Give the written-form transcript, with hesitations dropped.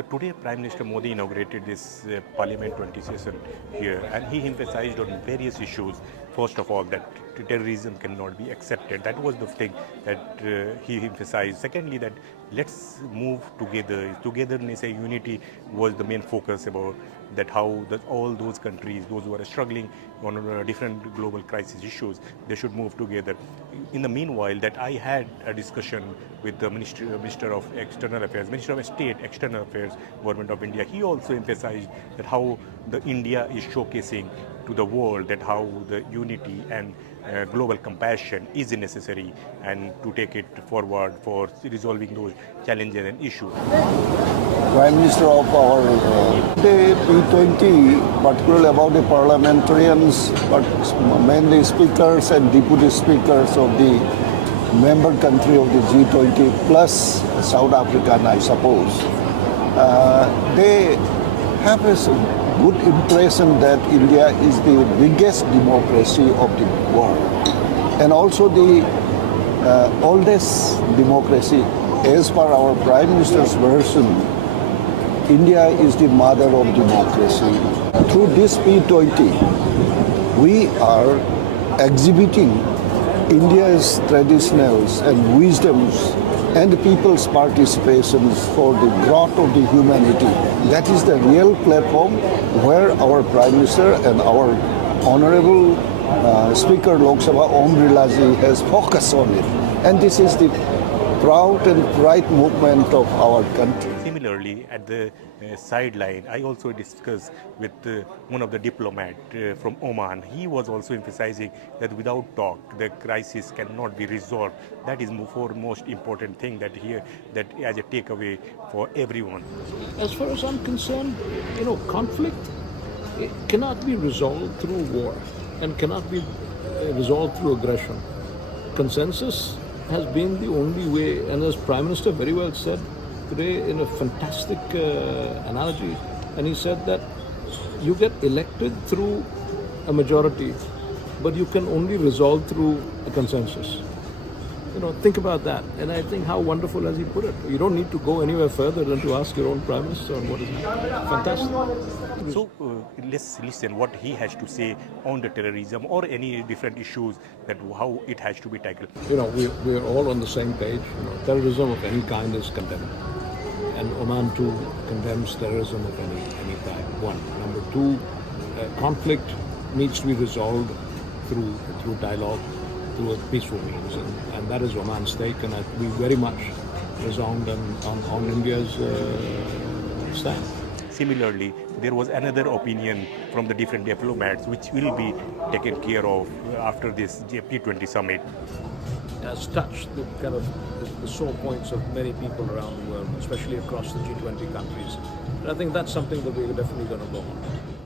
So today, Prime Minister Modi inaugurated this Parliamentary session here, and he emphasized on various issues. First of all, that terrorism cannot be accepted. That was the thing that he emphasized. Secondly, that let's move together. Togetherness and unity was the main focus about that how all those countries, those who are struggling on different global crisis issues, they should move together. In the meanwhile, that I had a discussion with the Minister of External Affairs, Minister of State External Affairs, Government of India. He also emphasized that how the India is showcasing to the world that how the unity and global compassion is necessary, and to take it forward for resolving those challenges and issues. Prime Minister of our day P20, particularly about the parliamentarians, but mainly speakers and deputy speakers of the member country of the G20 plus South African, I suppose. They have a good impression that India is the biggest democracy of the world and also the oldest democracy. As per our Prime Minister's version, India is the mother of democracy. Through this P20, we are exhibiting India's traditionals and wisdoms and people's participations for the growth of the humanity. That is the real platform where our Prime Minister and our Honorable Speaker Lok Sabha Om Birla Ji has focused on it. And this is the proud and pride movement of our country. Similarly, at the sideline, I also discussed with one of the diplomats from Oman. He was also emphasizing that without talk, the crisis cannot be resolved. That is most important thing that here, that as a takeaway for everyone. As far as I'm concerned, conflict it cannot be resolved through war and cannot be resolved through aggression. Consensus has been the only way, and as Prime Minister very well said today in a fantastic analogy, and he said that you get elected through a majority, but you can only resolve through a consensus. Think about that, and I think how wonderful has he put it. You don't need to go anywhere further than to ask your own Prime Minister on what is fantastic. So let's listen what he has to say on the terrorism or any different issues, that how it has to be tackled. We're all on the same page. Terrorism of any kind is condemned, and Oman too condemns terrorism of any type. One. Number two, conflict needs to be resolved through dialogue, through a peaceful means, and that is Oman's stake, and we very much resound on India's stand. Similarly, there was another opinion from the different diplomats which will be taken care of after this P20 summit. Has touched the sore points of many people around the world, especially across the G20 countries. And I think that's something that we're definitely going to go on.